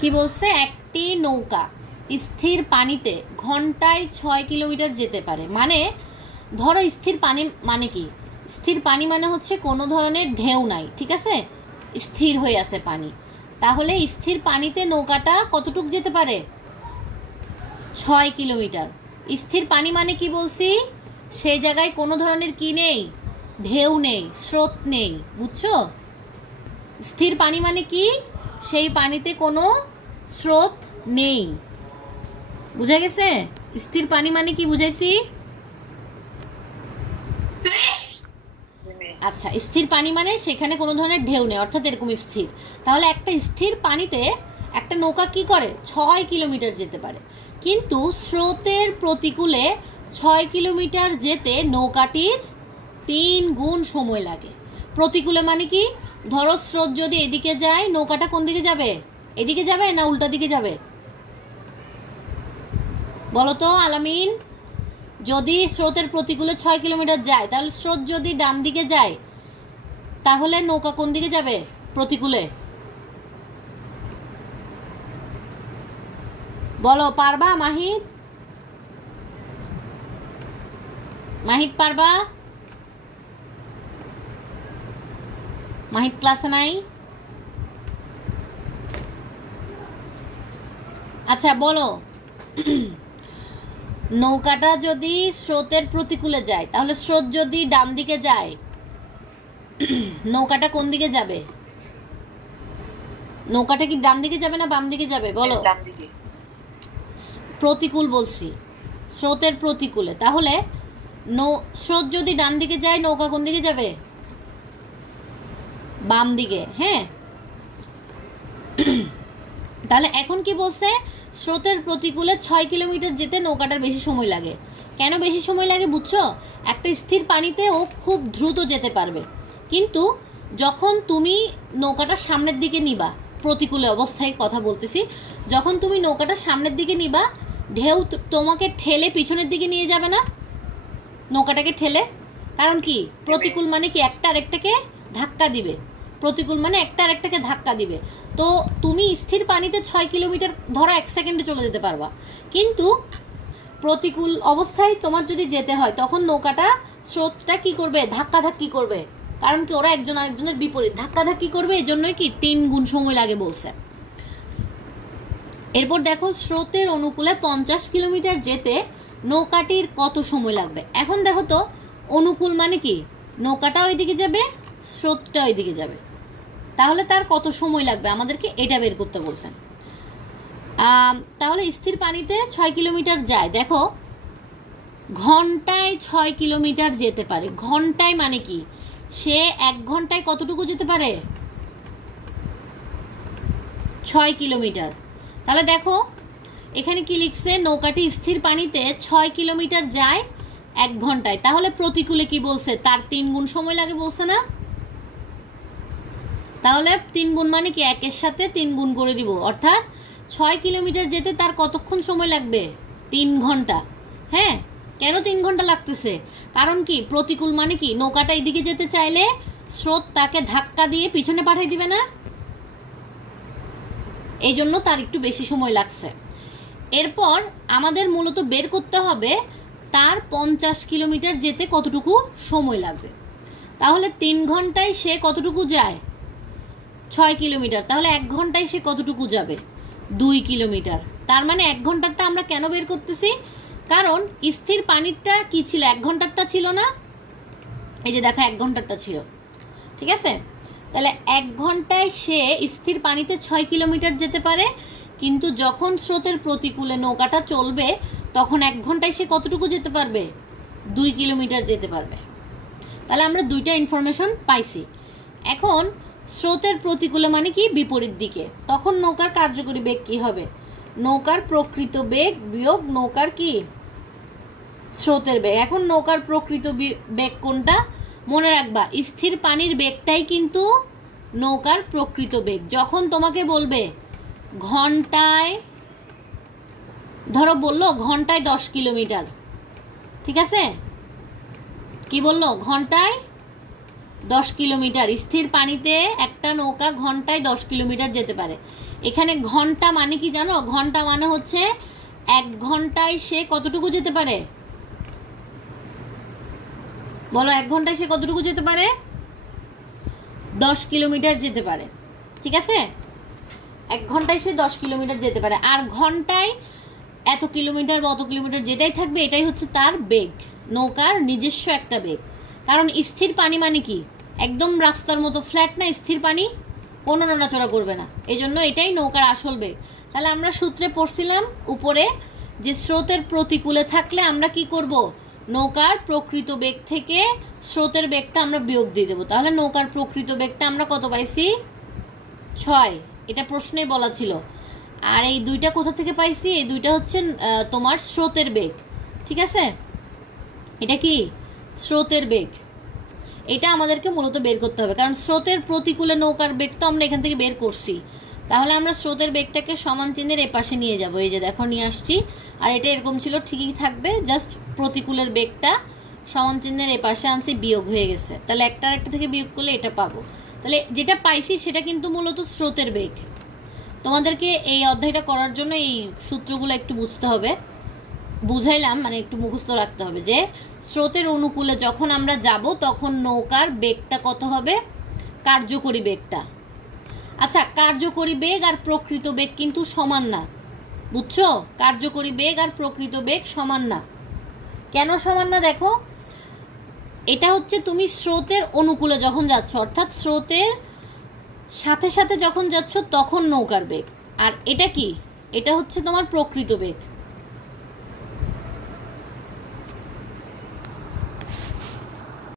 কি বলছে, একটি নৌকা স্থির পানিতে ঘন্টায় 6 কিলোমিটার যেতে পারে। মানে ধরো স্থির পানি মানে কি, স্থির পানি মানে হচ্ছে কোনো ধরনের ঢেউ নাই, ঠিক আছে, স্থির হয়ে আছে পানি। তাহলে স্থির পানিতে নৌকাটা কতটুক যেতে পারে? 6 কিলোমিটার। স্থির পানি মানে কি বলছি, সেই জায়গায় কোনো ধরনের কি নেই, ঢেউ নেই, স্রোত নেই, বুঝছো? স্থির পানি মানে কি, সেই পানিতে কোনো স্রোত নেই। বুঝা গেছে? স্থির পানি মানে কি বুঝাইছি? আচ্ছা, স্থির পানি মানে সেখানে কোনো ধরনের ঢেউ নেই, অর্থাৎ এরকম স্থির। তাহলে একটা স্থির পানিতে একটা নৌকা কি করে, 6 কিলোমিটার যেতে পারে। কিন্তু স্রোতের প্রতিকূলে 6 কিলোমিটার যেতে নৌকাটির 3 গুণ সময় লাগে। প্রতিকূলে মানে কি, ধরো স্রোত যদি এদিকে যায়, নৌকাটা কোন দিকে যাবে? এদিকে যাবে না উল্টা দিকে যাবে? বলো তো আলামিন। যদি স্রোতের প্রতিকূলে 6 কিলোমিটার যায়, তাহলে স্রোত যদি ডান দিকে যায়, তাহলে নৌকা কোন দিকে যাবে? প্রতিকূলে। বলো, পারবা মাহিদ? মাহিদ পারবা? মাহিদ ক্লাসে নাই? আচ্ছা বলো, নৌকাটা যদি স্রোতের প্রতিকূলে যায়, তাহলে স্রোত যদি ডান দিকে যায়, নৌকাটা কোন দিকে যাবে? নৌকাটা কি ডান দিকে যাবে না বাম দিকে যাবে? বলো। প্রতিকূল বলছি, স্রোতের প্রতিকূলে। তাহলে স্রোত যদি ডান দিকে যায়, নৌকা কোন দিকে যাবে? বাম দিকে। হ্যাঁ, তাহলে এখন কি বলছে, স্রোতের প্রতিকূলে 6 কিলোমিটার যেতে নৌকাটার বেশি সময় লাগে। কেন বেশি সময় লাগে বুঝছো? একটা স্থির পানিতে ও খুব দ্রুত যেতে পারবে, কিন্তু যখন তুমি নৌকাটা সামনের দিকে নিবা, প্রতিকূলে অবস্থায় কথা বলতেছি, যখন তুমি নৌকাটা সামনের দিকে নিবা, ঢেউ তোমাকে ঠেলে পিছনের দিকে নিয়ে যাবে না, নৌকাটাকে ঠেলে। কারণ কি, প্রতিকূল মানে কি, একটা আরেকটাকে ধাক্কা দিবে। প্রতিকূল মানে একটা আরেকটাকে ধাক্কা দিবে। তো তুমি স্থির পানিতে 6 কিলোমিটার ধরো 1 সেকেন্ডে চলে যেতে পারবা, কিন্তু প্রতিকূল অবস্থায় তোমার যদি যেতে হয়, তখন নৌকাটা স্রোতটা কি করবে, ধাক্কাধাক্কি করবে। কারণ কি, ওরা একজন আরেকজনের বিপরীত, ধাক্কাধাক্কি করবে। এই জন্যই কি 3 গুণ সময় লাগে বলছে। এরপর দেখো, স্রোতের অনুকূলে 50 কিলোমিটার যেতে নৌকাটির কত সময় লাগবে। এখন দেখো তো, অনুকূল মানে কি, নৌকাটা ওইদিকে যাবে, স্রোতটা ওইদিকে যাবে, তাহলে তার কত সময় লাগবে আমাদেরকে এটা বের করতে বলছেন। তাহলে স্থির পানিতে 6 কিলোমিটার যায়, দেখো ঘন্টায় 6 কিলোমিটার যেতে পারে। ঘন্টায় মানে কি, সে 1 ঘন্টায় কতটুকু যেতে পারে? 6 কিলোমিটার। তাহলে দেখো এখানে কি লিখছে, নৌকাটি স্থির পানিতে 6 কিলোমিটার যায় 1 ঘন্টায়। তাহলে প্রতিকূলে কি বলছে, তার 3 গুণ সময় লাগে বলছে না? তাহলে 3 গুণ মানে কি, 1-এর সাথে 3 গুণ করে দিব, অর্থাৎ 6 কিলোমিটার যেতে তার কতক্ষণ সময় লাগবে? 3 ঘন্টা। হ্যাঁ, কেন 3 ঘন্টা লাগতেছে? কারণ কি, প্রতিকূল মানে কি, নৌকাটা এদিকে যেতে চাইলে স্রোত তাকে ধাক্কা দিয়ে পিছনে পাঠিয়ে দিবে না, এই জন্য তার একটু বেশি সময় লাগছে। এরপর আমাদের মূলত বের করতে হবে তার 50 কিলোমিটার যেতে কতটুকু সময় লাগবে। তাহলে 3 ঘন্টায় সে কতটুকু যায়? 6 কিলোমিটার। তাহলে 1 ঘন্টায় সে কতটুকু যাবে? 2 কিলোমিটার। তার মানে 1 ঘন্টারটা আমরা কেন বের করতেছি? কারণ স্থির পানিটা কি ছিল, 1 ঘন্টারটা ছিল না, এই যে দেখো 1 ঘন্টারটা ছিল, ঠিক আছে। তাহলে 1 ঘন্টায় সে স্থির পানিতে 6 কিলোমিটার যেতে পারে, কিন্তু যখন স্রোতের প্রতিকূলে নৌকাটা চলবে, তখন 1 ঘন্টায় সে কতটুকু যেতে পারবে? 2 কিলোমিটার যেতে পারবে। তাহলে আমরা দুইটা ইনফরমেশন পাইছি। এখন স্রোতের প্রতিকূলে মানে কি, বিপরীত দিকে, তখন নৌকার কার্যকরী বেগ কি হবে? নৌকার প্রকৃত বেগ বিয়োগ নৌকার কি, স্রোতের বেগ। এখন নৌকার প্রকৃত বেগ কোনটা মনে রাখবা, স্থির পানির বেগটাই কিন্তু নৌকার প্রকৃত বেগ। যখন তোমাকে বলবে ঘন্টায়, ধরো বললো ঘন্টায় 10 কিলোমিটার, ঠিক আছে, কি বললো, ঘন্টায় 10 কিলোমিটার। স্থির পানিতে একটা নৌকা ঘন্টায় 10 কিলোমিটার যেতে পারে। এখানে ঘন্টা মানে কি জানো? ঘন্টা মানে হচ্ছে 1 ঘন্টায় সে কতটুকু যেতে পারে? বলো, 1 ঘন্টায় সে কতটুকু যেতে পারে? 10 কিলোমিটার যেতে পারে। ঠিক আছে, 1 ঘন্টায় সে 10 কিলোমিটার যেতে পারে। আর ঘন্টায় এত কিলোমিটার বা অত কিলোমিটার যেটাই থাকবে, এটাই হচ্ছে তার বেগ, নৌকার নিজস্ব একটা বেগ। কারণ স্থির পানি মানে কি? একদম রাস্তার মতো ফ্ল্যাট না স্থির পানি, কোনো নড়াচড়া করবে না, এই জন্য এটাই নৌকার আসল বেগ। তাহলে আমরা সূত্রে পড়ছিলাম উপরে যে স্রোতের প্রতিকূলে থাকলে আমরা কি করব? নৌকার প্রকৃত বেগ থেকে স্রোতের বেগটা আমরা বিয়োগ দিয়ে দেবো। তাহলে নৌকার প্রকৃত বেগটা আমরা কত পাইছি? 6। এটা প্রশ্নেই বলা ছিল। আর এই দুইটা কোথা থেকে পাইছি? এই দুইটা হচ্ছে তোমার স্রোতের বেগ। ঠিক আছে, এটা কি স্রোতের বেগ। এটা আমাদেরকে মূলত বের করতে হবে, কারণ স্রোতের প্রতিকূলে নৌকার বেগ তো আমরা এখান থেকে বের করছি। তাহলে আমরা স্রোতের বেগটাকে সমান চিহ্নের এপাশে নিয়ে যাব। এই যে দেখো নিয়ে আসছি। আর এটা এরকম ছিল, ঠিকই থাকবে, জাস্ট প্রতিকূলের বেগটা সমান চিহ্নের এপাশে আনছি, বিয়োগ হয়ে গেছে। তাহলে একটা থেকে বিয়োগ করলে এটা পাবো। তাহলে যেটা পাইছি সেটা কিন্তু মূলত স্রোতের বেগ। তোমাদেরকে এই অধ্যায়টা করার জন্য এই সূত্রগুলো একটু বুঝতে হবে, বুঝাইলাম, মানে একটু মুখস্থ রাখতে হবে যে স্রোতের অনুকূলে যখন আমরা যাব তখন নৌকার বেগটা কত হবে? কার্যকরী বেগটা। আচ্ছা, কার্যকরী বেগ আর প্রকৃত বেগ কিন্তু সমান না, বুঝছো? কার্যকরী বেগ আর প্রকৃত বেগ সমান না। কেন সমান না? দেখো, এটা হচ্ছে তুমি স্রোতের অনুকূলে যখন যাচ্ছ, অর্থাৎ স্রোতের সাথে সাথে যখন যাচ্ছ তখন নৌকার বেগ। আর এটা কি? এটা হচ্ছে তোমার প্রকৃত বেগ।